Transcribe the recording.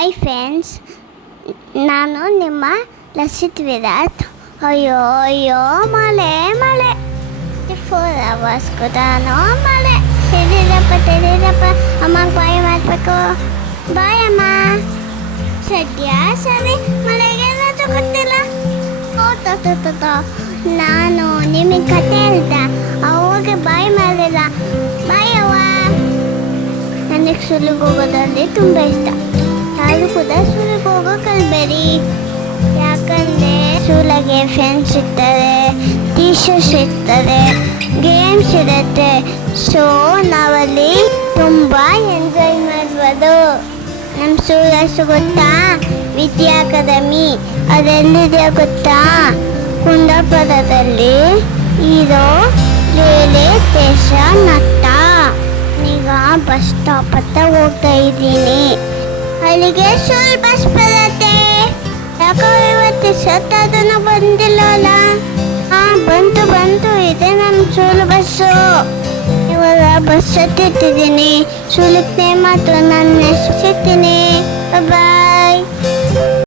Hi friends, ನಾನು ನಿಮ್ಮ ಲಸಿತ್ ವಿರಾಟ್. ಅಯ್ಯೋ ಅಯ್ಯೋ ಮಳೆ ಮಳೆ 4 hours ಕೂತಾನೋ ಮಳೆ. ತಿಳಿದಪ್ಪ ಅಮ್ಮಗೆ ಬಾಯ್ ಮಾಡಬೇಕು. ಬಾಯ್ ಅಮ್ಮ. ಸರಿ ಮಳೆಗೇನಾದರೂ ಗೊತ್ತಿಲ್ಲ. ನಾನು ನಿಮಗೆ ಕತೆ ಹೇಳ್ದೆ, ಅವಾಗ ಬಾಯ್ ಮಾಡಲಿಲ್ಲ. ಬಾಯ್ ಅವ್ವ. ನನಗೆ ಸುಲಿಗೆ ಹೋಗೋದಂದ್ರೆ ತುಂಬ ಇಷ್ಟ. ಯಾರು ಕೂಡ ಸುಲಿಗೆ ಹೋಗೋ ಕಲ್ಬೇಡಿ, ಯಾಕಂದರೆ ಸುಲಿಗೆ ಫ್ರೆಂಡ್ಸ್ ಇರ್ತಾರೆ, ಟೀಚರ್ಸ್ ಇರ್ತಾರೆ, ಗೇಮ್ಸ್ ಇರುತ್ತೆ. ಸೊ ನಾವಲ್ಲಿ ತುಂಬ ಎಂಜಾಯ್ ಮಾಡ್ಬೋದು. ನಮ್ಮ ಸ್ಕೂಲ್ ಗೊತ್ತಾ? ವಿದ್ಯಾ ಅಕಾಡೆಮಿ. ಅದೆಲ್ಲಿದೆ ಗೊತ್ತಾ? ಕುಂದಾಪುರದಲ್ಲಿ ಇರೋ ರೈಲ್ವೆ ಸ್ಟೇಷನ್ ಹತ್ತ. ಈಗ ಬಸ್ ಸ್ಟಾಪ್ ಹತ್ತ ಹೋಗ್ತಾ ಇದ್ದೀನಿ. ಅಲ್ಲಿಗೆ ಸ್ಕೂಲ್ ಬಸ್ ಬರುತ್ತೆ. ಯಾಕೋ ಇವತ್ತು ಸತ್ತದನ್ನು ಬಂದಿಲ್ಲಲ್ಲ. ಬಂತು ಇದೆ ನಮ್ಮ ಸ್ಕೂಲ್ ಬಸ್ಸು. ಇವಾಗ ಬಸ್ ಹತ್ತಿದ್ದೀನಿ. ಸುಲಿಗೆ ಮಾತ್ರ ನಾನು ಸಿಗ್ತೀನಿ. ಬಾಯ್.